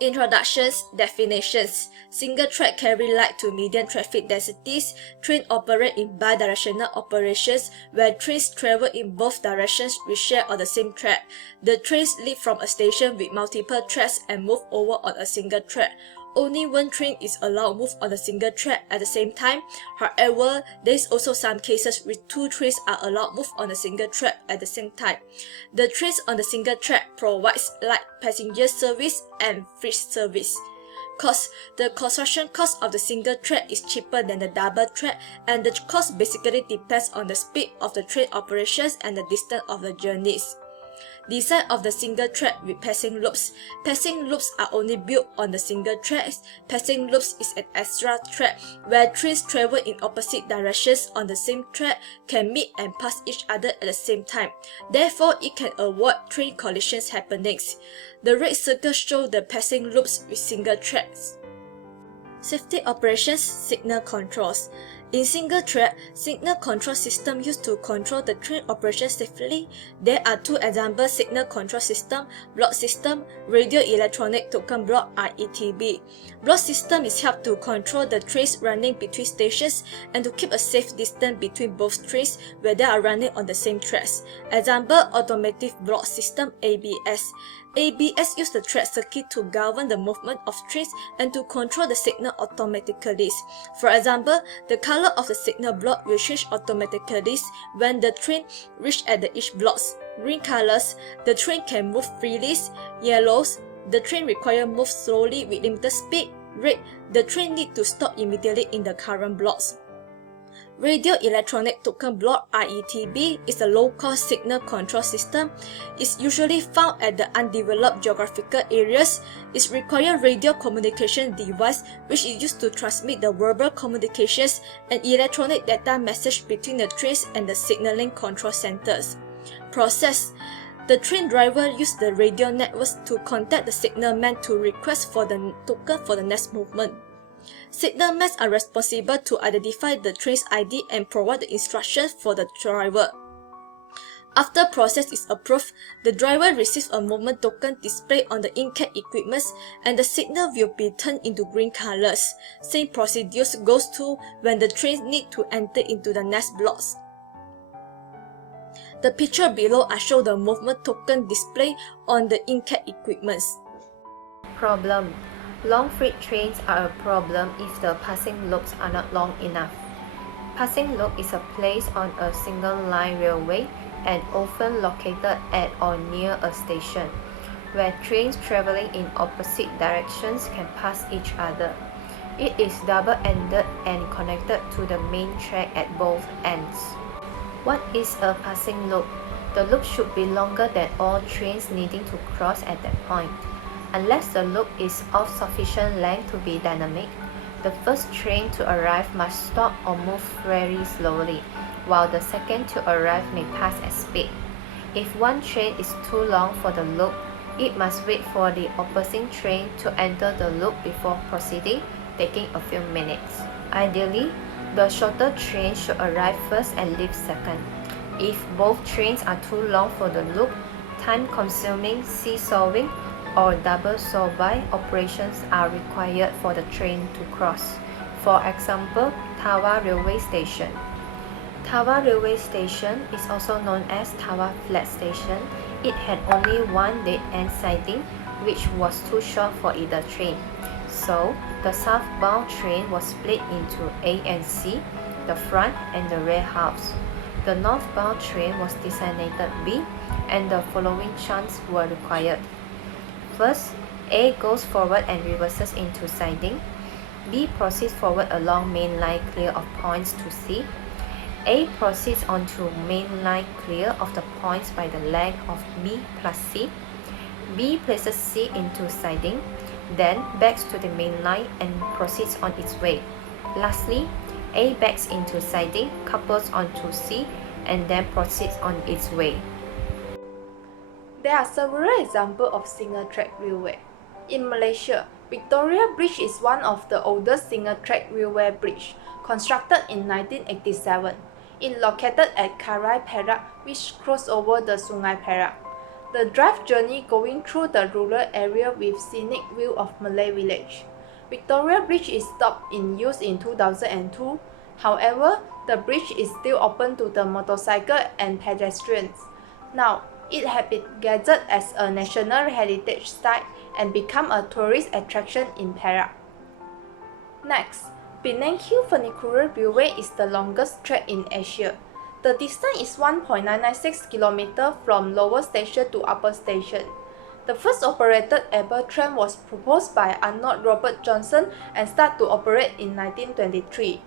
Introductions, definitions. Single track carry light to medium traffic densities. Train operate in bidirectional operations where trains travel in both directions which share on the same track. The trains leave from a station with multiple tracks and move over on a single track. Only one train is allowed to move on a single track at the same time. However, there is also some cases where two trains are allowed to move on a single track at the same time. The trains on the single track provides light passenger service and freight service. Cost. The construction cost of the single track is cheaper than the double track, and the cost basically depends on the speed of the train operations and the distance of the journeys. Design of the single track with passing loops. Passing loops are only built on the single tracks. Passing loops is an extra track where trains travel in opposite directions on the same track can meet and pass each other at the same time. Therefore, it can avoid train collisions happenings. The red circle shows the passing loops with single tracks. Safety operations, signal controls. In single track, signal control system used to control the train operation safely. There are two example signal control system: block system, radio electronic token block (RETB). Block system is helped to control the trains running between stations and to keep a safe distance between both trains where they are running on the same tracks. Example: automatic block system (ABS). ABS use the track circuit to govern the movement of trains and to control the signal automatically. For example, the color of the signal block will change automatically when the train reach at each blocks. Green colors, the train can move freely. Yellows, the train require move slowly with limited speed. Red, the train need to stop immediately in the current blocks. Radio Electronic Token Block (RETB) is a low-cost signal control system. It's usually found at the undeveloped geographical areas. It requires radio communication device which is used to transmit the verbal communications and electronic data message between the trains and the signaling control centers. Process. The train driver uses the radio networks to contact the signalman to request for the token for the next movement. Signalmen are responsible to identify the train's ID and provide the instructions for the driver. After process is approved, the driver receives a movement token displayed on the in-cab equipment and the signal will be turned into green colors. Same procedure goes to when the trains need to enter into the next blocks. The picture below are show the movement token display on the in-cab equipment. Problem. Long freight trains are a problem if the passing loops are not long enough. Passing loop is a place on a single line railway and often located at or near a station, where trains traveling in opposite directions can pass each other. It is double-ended and connected to the main track at both ends. What is a passing loop? The loop should be longer than all trains needing to cross at that point. Unless the loop is of sufficient length to be dynamic, the first train to arrive must stop or move very slowly, while the second to arrive may pass at speed. If one train is too long for the loop, it must wait for the opposing train to enter the loop before proceeding, taking a few minutes. Ideally, the shorter train should arrive first and leave second. If both trains are too long for the loop, time-consuming seesawing or double saw-by operations are required for the train to cross. For example, Tawa Railway Station. Tawa Railway Station is also known as Tawa Flat Station. It had only one dead-end siding, which was too short for either train. So, the southbound train was split into A and C, the front and the rear halves. The northbound train was designated B, and the following chants were required. First, A goes forward and reverses into siding. B proceeds forward along main line clear of points to C. A proceeds onto main line clear of the points by the leg of B plus C. B places C into siding, then backs to the main line and proceeds on its way. Lastly, A backs into siding, couples onto C, and then proceeds on its way. There are several examples of single-track railway. In Malaysia, Victoria Bridge is one of the oldest single-track railway bridge, constructed in 1987. It located at Karai Perak, which crosses over the Sungai Perak. The drive journey going through the rural area with scenic view of Malay village. Victoria Bridge is stopped in use in 2002. However, the bridge is still open to the motorcycle and pedestrians. Now, it has been gazetted as a national heritage site and become a tourist attraction in Perak. Next, Penang Hill Funicular Railway is the longest track in Asia. The distance is 1.996 km from lower station to upper station. The first operated ever tram was proposed by Arnold Robert Johnson and started to operate in 1923.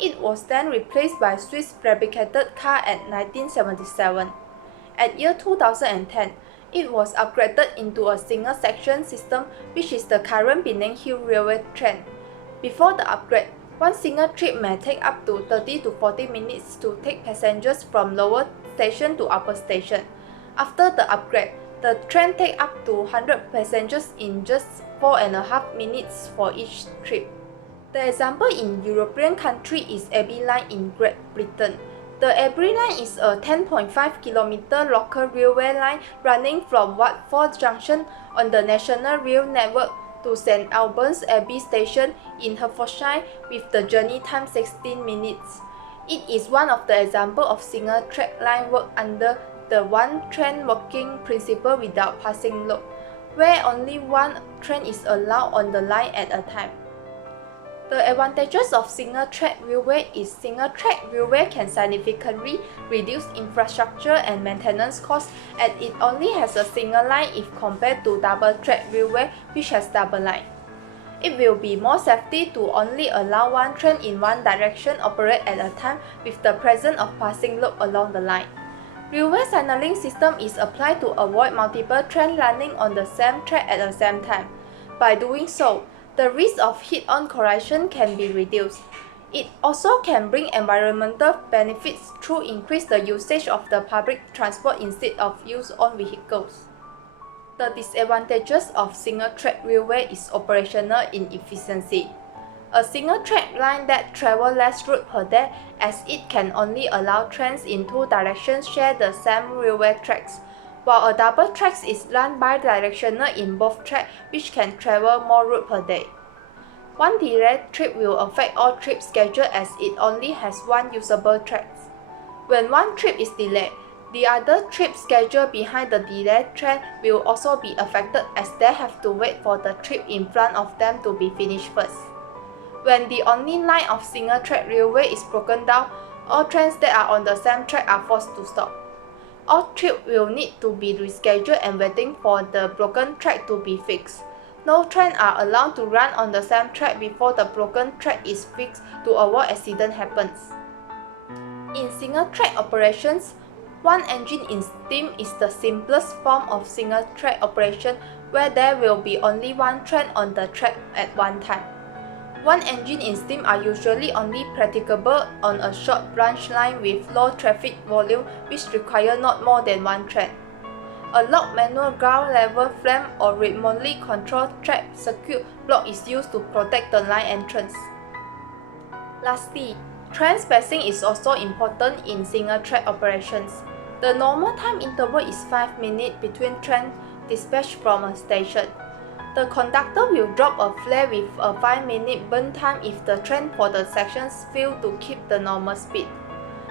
It was then replaced by Swiss fabricated car at 1977. At year 2010, it was upgraded into a single section system, which is the current Penang Hill Railway train. Before the upgrade, one single trip may take up to 30 to 40 minutes to take passengers from lower station to upper station. After the upgrade, the train takes up to 100 passengers in just 4.5 minutes for each trip. The example in European country is Abbey Line in Great Britain. The Abbey Line is a 10.5 km local railway line running from Watford Junction on the National Rail Network to St Albans Abbey Station in Hertfordshire with the journey time 16 minutes. It is one of the examples of single track line work under the one train working principle without passing loop, where only one train is allowed on the line at a time. The advantages of single-track railway is single-track railway can significantly reduce infrastructure and maintenance costs, as it only has a single line if compared to double-track railway which has double line. It will be more safety to only allow one train in one direction operate at a time with the presence of passing loop along the line. Railway signaling system is applied to avoid multiple trains running on the same track at the same time. By doing so, the risk of head-on collision can be reduced. It also can bring environmental benefits through increase the usage of the public transport instead of use on vehicles. The disadvantages of single-track railway is operational inefficiency. A single-track line that travels less route per day, as it can only allow trains in two directions share the same railway tracks, while a double track is run bi-directional in both tracks, which can travel more route per day. One delayed trip will affect all trip schedule as it only has one usable track. When one trip is delayed, the other trip schedule behind the delayed train will also be affected as they have to wait for the trip in front of them to be finished first. When the only line of single-track railway is broken down, all trains that are on the same track are forced to stop. All trips will need to be rescheduled and waiting for the broken track to be fixed. No trains are allowed to run on the same track before the broken track is fixed to avoid accident happens. In single-track operations, one engine in steam is the simplest form of single-track operation where there will be only one train on the track at one time. One engine in steam are usually only practicable on a short branch line with low traffic volume which require not more than one train. A locked manual ground level flame or remotely controlled track circuit block is used to protect the line entrance. Lastly, train spacing is also important in single-track operations. The normal time interval is 5 minutes between train dispatched from a station. The conductor will drop a flare with a 5-minute burn time if the train for the sections fail to keep the normal speed.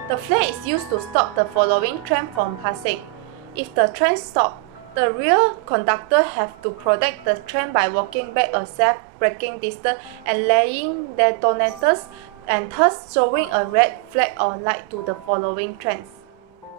The flare is used to stop the following train from passing. If the train stops, the rear conductor have to protect the train by walking back a safe braking distance and laying detonators and thus showing a red flag or light to the following trains.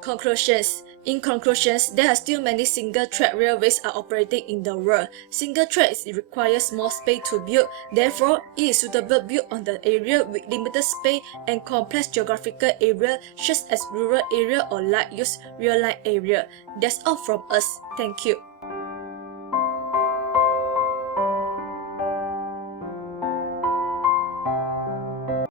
Conclusions. In conclusions, there are still many single-track railways are operating in the world. Single tracks requires more space to build, therefore it is suitable built on the area with limited space and complex geographical area such as rural area or light use real line area. That's all from us. Thank you.